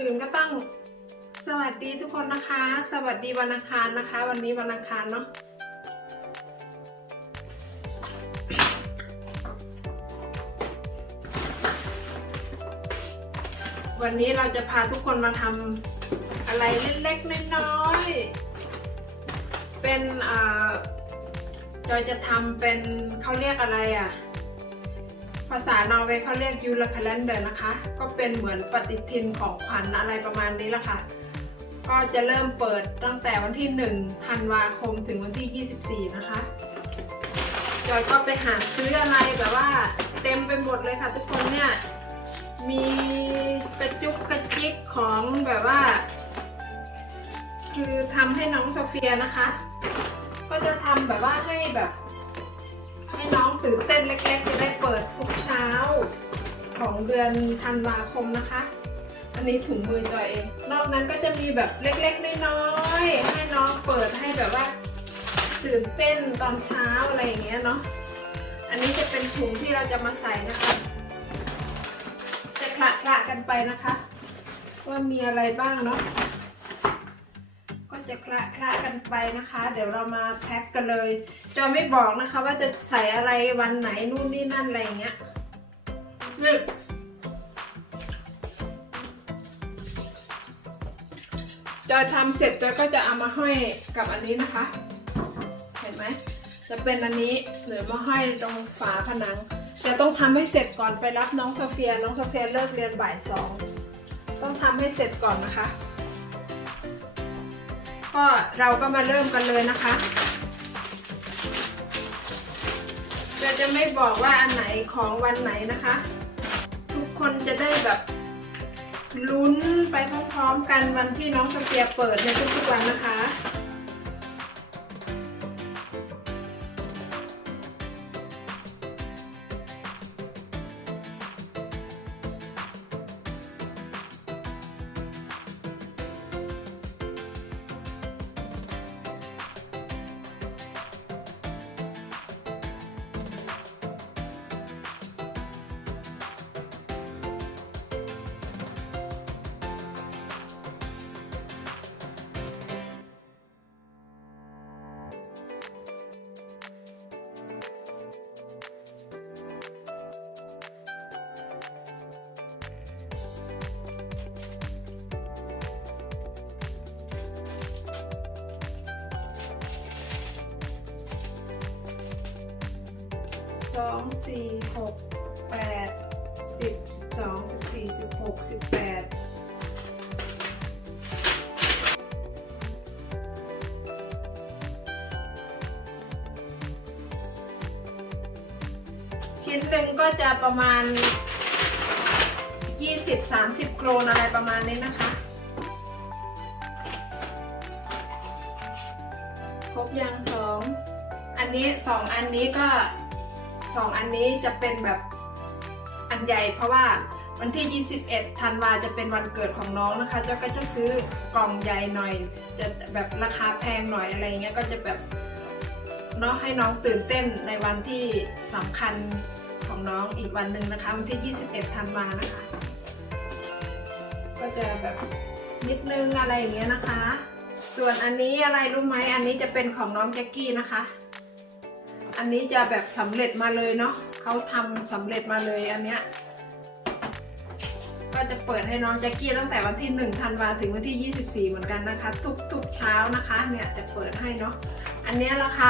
อื่นก็ต้องสวัสดีทุกคนนะคะ สวัสดีวันอังคารนะคะ วันนี้วันอังคารเนาะวันนี้เราจะพาทุกคนมาทำอะไรเล็กๆน้อยๆเป็นอ่าจอยจะทำเป็นเขาเรียกอะไรอะ ภาษานอร์เวย์เขาเรียกยูลค a เลนเดอร์นะคะ ก็เป็นเหมือนปฏิทินของขวัญอะไรประมาณนี้ละค่ะ ก็จะเริ่มเปิดตั้งแต่วันที่1ธันวาคมถึงวันที่ 24 นะคะจอยก็ไปหาซื้ออะไรแบบว่าเต็มไปหมดเลยค่ะทุกคนเนี่ยมีกระจุกกระจิกของแบบว่า คือทำให้น้องโซเฟียนะคะ ก็จะทำแบบว่าให้แบบ น้องตื่นเต้นเล็กๆจะได้เปิดทุกเช้า ของเดือนธันวาคมนะคะ อันนี้ถุงมือจอยเอง นอกนั้นก็จะมีแบบเล็กๆน้อยๆให้น้องเปิดให้แบบว่าตื่นเต้นตอนเช้าอะไรอย่างเงี้ยเนาะ อันนี้จะเป็นถุงที่เราจะมาใส่นะคะ จะคละคละกันไปนะคะ ว่ามีอะไรบ้างเนาะ จะคละคละกันไปนะคะ เดี๋ยวเรามาแพ็คกันเลย จอยไม่บอกนะคะว่าจะใส่อะไรวันไหนนู่นนี่นั่นอะไรอย่างเงี้ยนี่จอยทำเสร็จจอยก็จะเอามาห้อยกับอันนี้นะคะ เห็นไหม จะเป็นอันนี้หรือมาห้อยตรงฝาผนังจะต้องทำให้เสร็จก่อนไปรับน้องโซเฟีย น้องโซเฟียเลิกเรียนบ่ายสอง ต้องทำให้เสร็จก่อนนะคะ ก็เราก็มาเริ่มกันเลยนะคะเราจะไม่บอกว่าอันไหนของวันไหนนะคะ ทุกคนจะได้แบบลุ้นไปพร้อมๆกันวันที่น้องสเปียเปิดในทุกๆวันนะคะ สองสี่หกแปดสิบสองสิบสี่สิบหกสิบแปดชิ้นหนึ่งก็จะประมาณ 20-30โครนอะไรประมาณนี้นะคะ ครบยังสอง อันนี้สองอันนี้ก็ สองอันนี้จะเป็นแบบอันใหญ่เพราะว่าวันที่ 21 ธันวาจะเป็นวันเกิดของน้องนะคะเจ้าก็จะซื้อกล่องใหญ่หน่อย จะแบบราคาแพงหน่อยอะไรเงี้ยก็จะแบบเนาะให้น้องตื่นเต้นในวันที่สำคัญของน้องอีกวันหนึ่งนะคะวันที่ 21 ธันวานะคะ ก็จะแบบนิดนึงอะไรอย่างเงี้ยนะคะ ส่วนอันนี้อะไรรู้ไหมอันนี้จะเป็นของน้องแจ็กกี้นะคะ อันนี้จะแบบสำเร็จมาเลยเนาะเขาทำสำเร็จมาเลยอันเนี้ยก็จะเปิดให้น้องแจ็กกี้ตั้งแต่วันที่1ธันวาถึงวันที่ 24 เหมือนกันนะคะ ทุกทุกเช้านะคะ เนี่ยจะเปิดให้เนาะอันนี้ราคา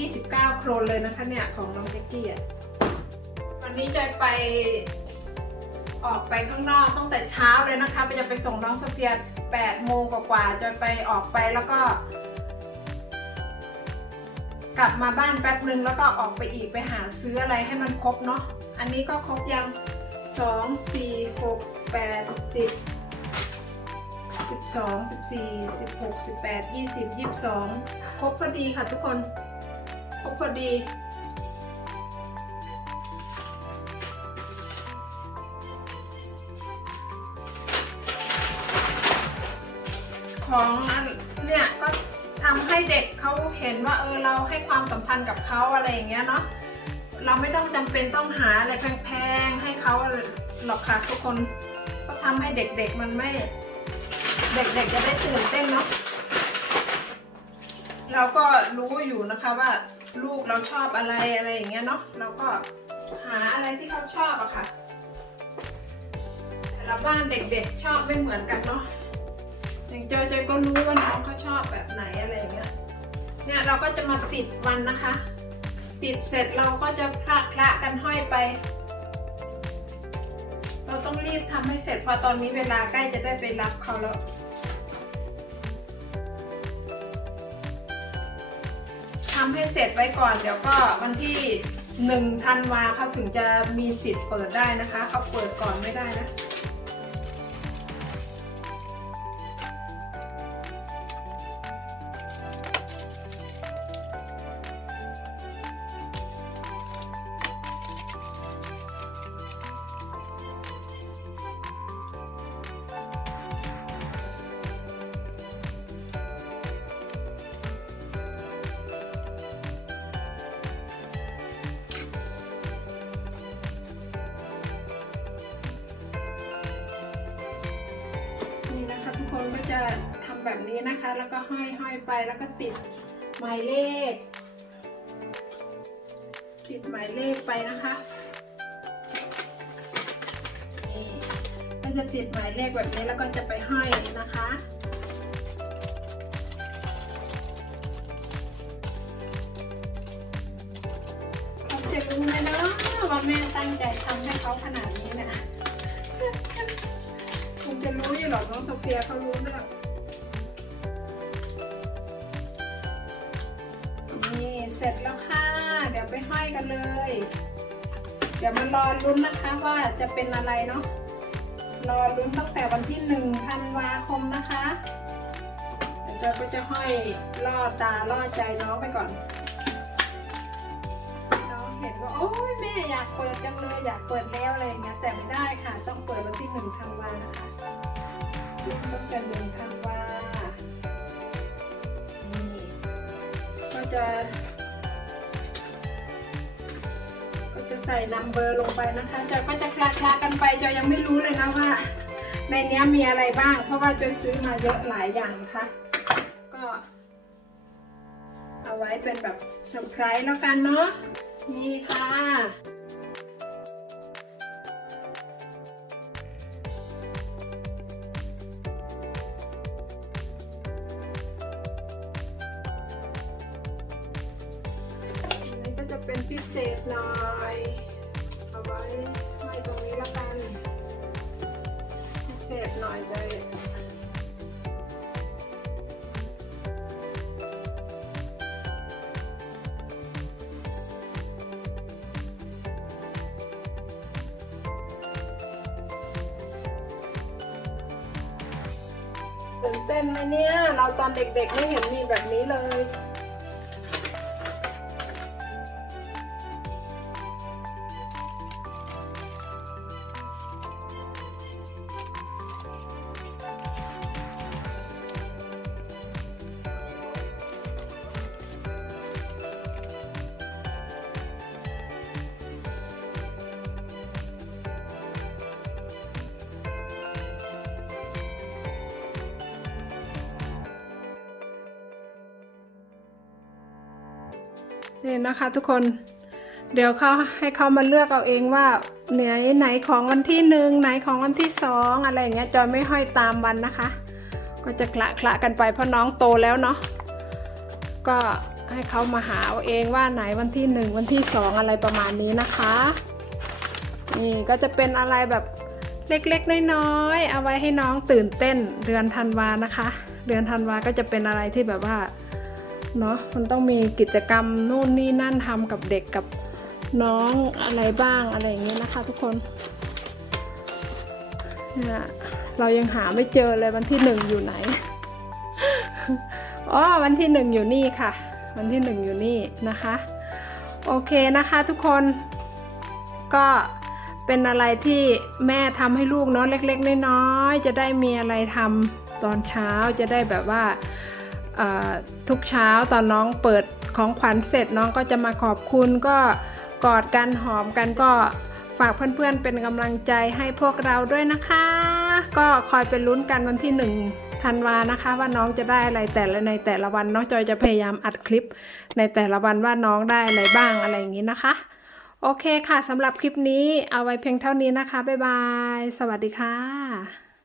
129 โครนเลยนะคะเนี่ยของน้องแจ็กกี้อะวันนี้จะไปออกไปข้างนอกตั้งแต่เช้าเลยนะคะไปจะไปส่งน้องโซเฟีย8โมงกว่าๆจะไปออกไปแล้วก็ กลับมาบ้านแป๊บนึงแล้วก็ออกไปอีกไปหาซื้ออะไรให้มันครบเนาะอันนี้ก็ครบยังสองสี่หกแปดสิบสิบสองสิบสี่สิบหกสิบแปดยี่สิบยี่สิบสองครบพอดีค่ะทุกคน ครบพอดี ของนั้นเนี่ยก็ ทำให้เด็กเขาเห็นว่าเออเราให้ความสัมพันธ์กับเขาอะไรอย่างเงี้ยเนาะเราไม่ต้องจำเป็นต้องหาอะไรแพงๆให้เขาหรอกค่ะทุกคนก็ทำให้เด็กๆมันไม่ เด็กๆจะได้ตื่นเต้นเนาะเราก็รู้อยู่นะคะว่าลูกเราชอบอะไรอะไรอย่างเงี้ยเนาะเราก็หาอะไรที่เขาชอบอะค่ะแต่ละบ้านเด็กๆชอบไม่เหมือนกันเนาะ อย่างจอยจอยก็รู้ว่าน้องเขาชอบแบบไหนอะไรอย่างเงี้ย เนี่ยเราก็จะมาติดวันนะคะ ติดเสร็จเราก็จะพระพระกันห้อยไป เราต้องรีบทำให้เสร็จเพอตอนนี้เวลาใกล้จะได้ไปรับเขาแล้วทำให้เสร็จไว้ก่อนเดี๋ยวก็วันที่หนึ่งธันวาเขาถึงจะมีสิทธิ์เปิดได้นะคะเขาเปิดก่อนไม่ได้นะ จะทำแบบนี้นะคะ แล้วก็ห้อยห้อยไปแล้วก็ติดหมายเลข ติดหมายเลขไปนะคะนี่ก็จะติดหมายเลขแบบนี้แล้วก็จะไปห้อยนะคะเจะรู้ไหมเนาะว่าแม่ตั้งใจทำให้เขาขนาดนี้เนี่ย เฟียเขารู้เรื่องนี่เสร็จแล้วค่ะ เดี๋ยวไปห้อยกันเลย เดี๋ยวมารอลุ้นนะคะว่าจะเป็นอะไรเนาะ รอลุ้นตั้งแต่วันที่หนึ่งธันวาคมนะคะเดี๋ยวเราก็จะห้อยล่อตาล่อใจน้องไปก่อน น้องเห็นว่าโอ้ยแม่อยากเปิดจังเลยอยากเปิดแล้วอะไรอย่างเงี้ยแต่ไม่ได้ค่ะ ต้องเปิดวันที่หนึ่งธันวานะคะ ต้องจะหนึ่งธันวานี่ก็จะ ก็จะใส่นัมเบอร์ลงไปนะคะจอก็จะคลาคลากันไปจอยยังไม่รู้เลยนะว่า ในนี้มีอะไรบ้าง เพราะว่าจอยซื้อมาเยอะหลายอย่างนะคะก็เอาไว้เป็นแบบเซอร์ไพรส์แล้วกันเนาะนี่ค่ะ เป็นพิเศษหน่อยเอาไว้ให้ตรงนี้แล้วกัน พิเศษหน่อยเลยตื่นเต้นไหมเนี่ย เราตอนเด็กๆไม่เห็นมีแบบนี้เลย นี่นะคะทุกคน เดี๋ยวเขาให้เขามาเลือกเอาเองว่าเหนือไหนของวันที่หนึ่งไหนของวันที่สองอะไรอย่างเงี้ยจอยไม่ห้อยตามวันนะคะ ก็จะคละคละกันไปเพราะน้องโตแล้วเนาะก็ให้เขามาหาเอาเองว่าไหนวันที่หนึ่งวันที่สองอะไรประมาณนี้นะคะนี่ก็จะเป็นอะไรแบบเล็กๆน้อยๆเอาไว้ให้น้องตื่นเต้นเดือนธันวานะคะ เดือนธันวาก็จะเป็นอะไรที่แบบว่า เนาะมันต้องมีกิจกรรมนู่นนี่นั่นทำกับเด็กกับน้องอะไรบ้างอะไรอย่างเงี้ยนะคะ ทุกคนเนี่ยเรายังหาไม่เจอเลยวันที่หนึ่งอยู่ไหนอ๋อวันที่หนึ่งอยู่นี่ค่ะ วันที่หนึ่งอยู่นี่นะคะ โอเคนะคะทุกคนก็เป็นอะไรที่แม่ทำให้ลูกเนาะเล็ก ๆ น้อยๆจะได้มีอะไรทำตอนเช้าจะได้แบบว่า ทุกเช้าตอนน้องเปิดของขวัญเสร็จน้องก็จะมาขอบคุณก็กอดกันหอมกันก็ฝากเพื่อนๆเป็นกำลังใจให้พวกเราด้วยนะคะ ก็คอยไปลุ้นกันวันที่หนึ่งธันวานะคะ ว่าน้องจะได้อะไรแต่ละในแต่ละวันน้องจอยจะพยายามอัดคลิป ในแต่ละวันว่าน้องได้อะไรบ้างอะไรอย่างนี้นะคะ โอเคค่ะสำหรับคลิปนี้เอาไว้เพียงเท่านี้นะคะ บ๊ายบาย สวัสดีค่ะ